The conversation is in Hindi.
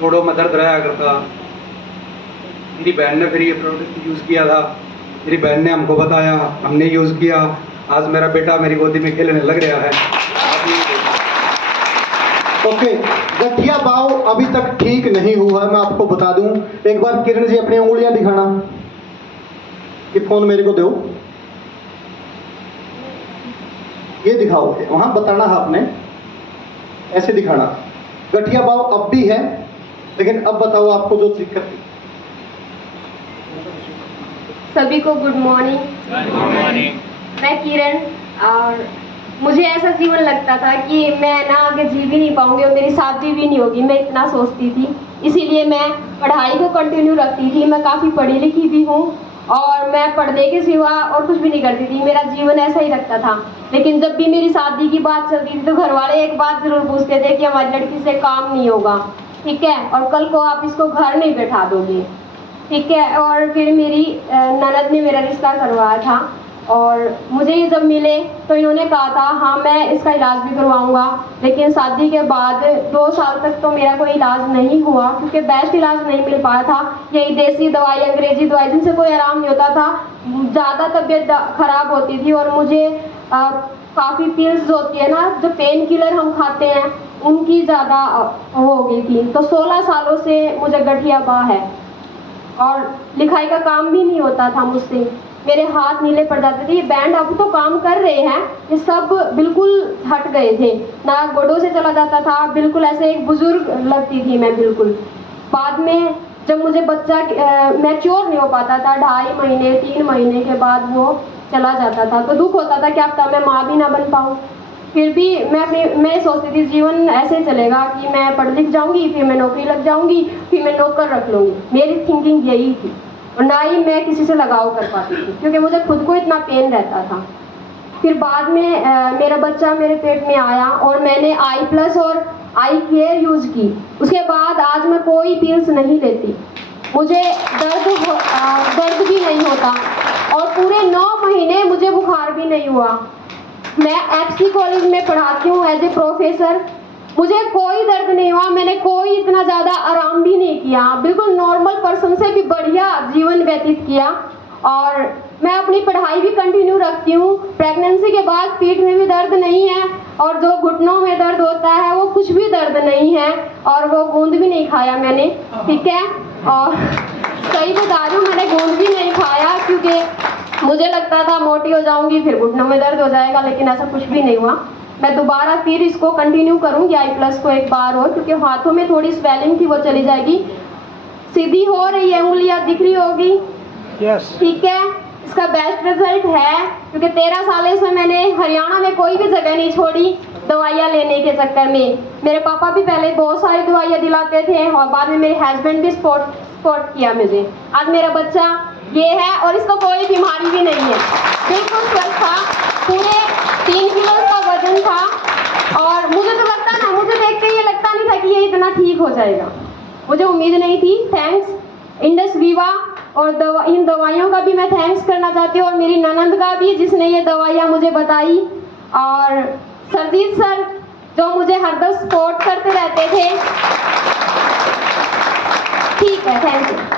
जोड़ों में दर्द रहा करता। मेरी बहन ने फिर ये प्रोडक्ट यूज़ किया था, मेरी बहन ने हमको बताया, हमने यूज़ किया। आज मेरा बेटा मेरी गोदी में खेलने लग रहा है। ओके, गठिया बाव अभी तक ठीक नहीं हुआ है, मैं आपको बता दूं। एक बार किरण जी अपनी उंगलियां दिखाना, ये फोन मेरे को दो, ये दिखाओ, वहां बताना है आपने, ऐसे दिखाना। गठिया बाव अब भी है, लेकिन अब बताओ आपको जो दिक्कत थी। सभी को गुड मॉर्निंग। मैं किरण, और मुझे ऐसा जीवन लगता था कि मैं ना आगे जी भी नहीं पाऊंगी और मेरी शादी भी नहीं होगी, मैं इतना सोचती थी। इसीलिए मैं पढ़ाई को कंटिन्यू रखती थी। मैं काफ़ी पढ़ी लिखी भी हूँ और मैं पढ़ने के सिवा और कुछ भी नहीं करती थी। मेरा जीवन ऐसा ही लगता था। लेकिन जब भी मेरी शादी की बात चलती थी तो घर वाले एक बात ज़रूर पूछते थे कि हमारी लड़की से काम नहीं होगा, ठीक है, और कल को आप इसको घर नहीं बैठा दोगे, ठीक है। और फिर मेरी ननद ने मेरा रिश्ता करवाया था और मुझे ये जब मिले तो इन्होंने कहा था हाँ मैं इसका इलाज भी करवाऊंगा। लेकिन शादी के बाद 2 साल तक तो मेरा कोई इलाज नहीं हुआ क्योंकि बेस्ट इलाज नहीं मिल पाया था। यही देसी दवाई, अंग्रेजी दवाई, जिनसे कोई आराम नहीं होता था। ज़्यादा तबीयत खराब होती थी और मुझे काफ़ी पिल्स होती है ना, जो पेन किलर हम खाते हैं, उनकी ज़्यादा हो गई थी। तो 16 सालों से मुझे गठिया बाह है और लिखाई का काम भी नहीं होता था मुझसे। मेरे हाथ नीले पड़ जाते थे। ये बैंड अब तो काम कर रहे हैं, ये सब बिल्कुल हट गए थे ना, गोडों से चला जाता था, बिल्कुल ऐसे एक बुजुर्ग लगती थी मैं बिल्कुल। बाद में जब मुझे बच्चा मैच्योर नहीं हो पाता था, 2.5 महीने 3 महीने के बाद वो चला जाता था, तो दुख होता था कि अब तक मैं माँ भी ना बन पाऊँ। फिर भी मैं सोचती थी जीवन ऐसे चलेगा कि मैं पढ़ लिख जाऊंगी, फिर मैं नौकरी लग जाऊंगी, फिर मैं नौकर रख लूंगी। मेरी थिंकिंग यही थी और ना ही मैं किसी से लगाव कर पाती थी क्योंकि मुझे खुद को इतना पेन रहता था। फिर बाद में मेरा बच्चा मेरे पेट में आया और मैंने I+ और आई केयर यूज़ की। उसके बाद आज मैं कोई पिल्स नहीं लेती, मुझे दर्द भी नहीं होता और पूरे 9 महीने मुझे बुखार भी नहीं हुआ। मैं FC कॉलेज में पढ़ाती हूँ एज ए प्रोफेसर, मुझे कोई दर्द नहीं हुआ, मैंने कोई इतना ज़्यादा आराम भी नहीं किया, बिल्कुल नॉर्मल पर्सन से भी बढ़िया जीवन व्यतीत किया। और मैं अपनी पढ़ाई भी कंटिन्यू रखती हूँ। प्रेगनेंसी के बाद पीठ में भी दर्द नहीं है और जो घुटनों में दर्द होता है वो कुछ भी दर्द नहीं है और वो गोंद भी नहीं खाया मैंने, ठीक है। और सही बता रही हूँ, मैंने गोंद भी नहीं खाया क्योंकि मुझे लगता था मोटी हो जाऊंगी फिर घुटनों में दर्द हो जाएगा, लेकिन ऐसा कुछ भी नहीं हुआ। मैं दोबारा फिर इसको कंटिन्यू करूंगी I+ को एक बार और, क्योंकि हाथों में थोड़ी स्वेलिंग थी वो चली जाएगी। सीधी हो रही है, उंगलियां दिख रही होगी, ठीक है। इसका बेस्ट रिजल्ट है क्योंकि 13 साल से मैंने हरियाणा में कोई भी जगह नहीं छोड़ी दवाइयाँ लेने के चक्कर में। मेरे पापा भी पहले बहुत सारी दवाइयाँ दिलाते थे और बाद में मेरे हस्बैंड भी सपोर्ट किया मुझे। आज मेरा बच्चा ये है और इसको कोई बीमारी भी नहीं है, बिल्कुल स्वस्थ था, पूरे 3 किलो का वजन था। और मुझे तो लगता ना, मुझे देख के ये लगता नहीं था कि ये इतना ठीक हो जाएगा, मुझे उम्मीद नहीं थी। थैंक्स इंडस विवा और इन दवाइयों का भी मैं थैंक्स करना चाहती हूँ और मेरी ननंद का भी जिसने ये दवाइयाँ मुझे बताई, और सरजीत सर जो मुझे हरदम सपोर्ट करते रहते थे। ठीक है, थैंक यू।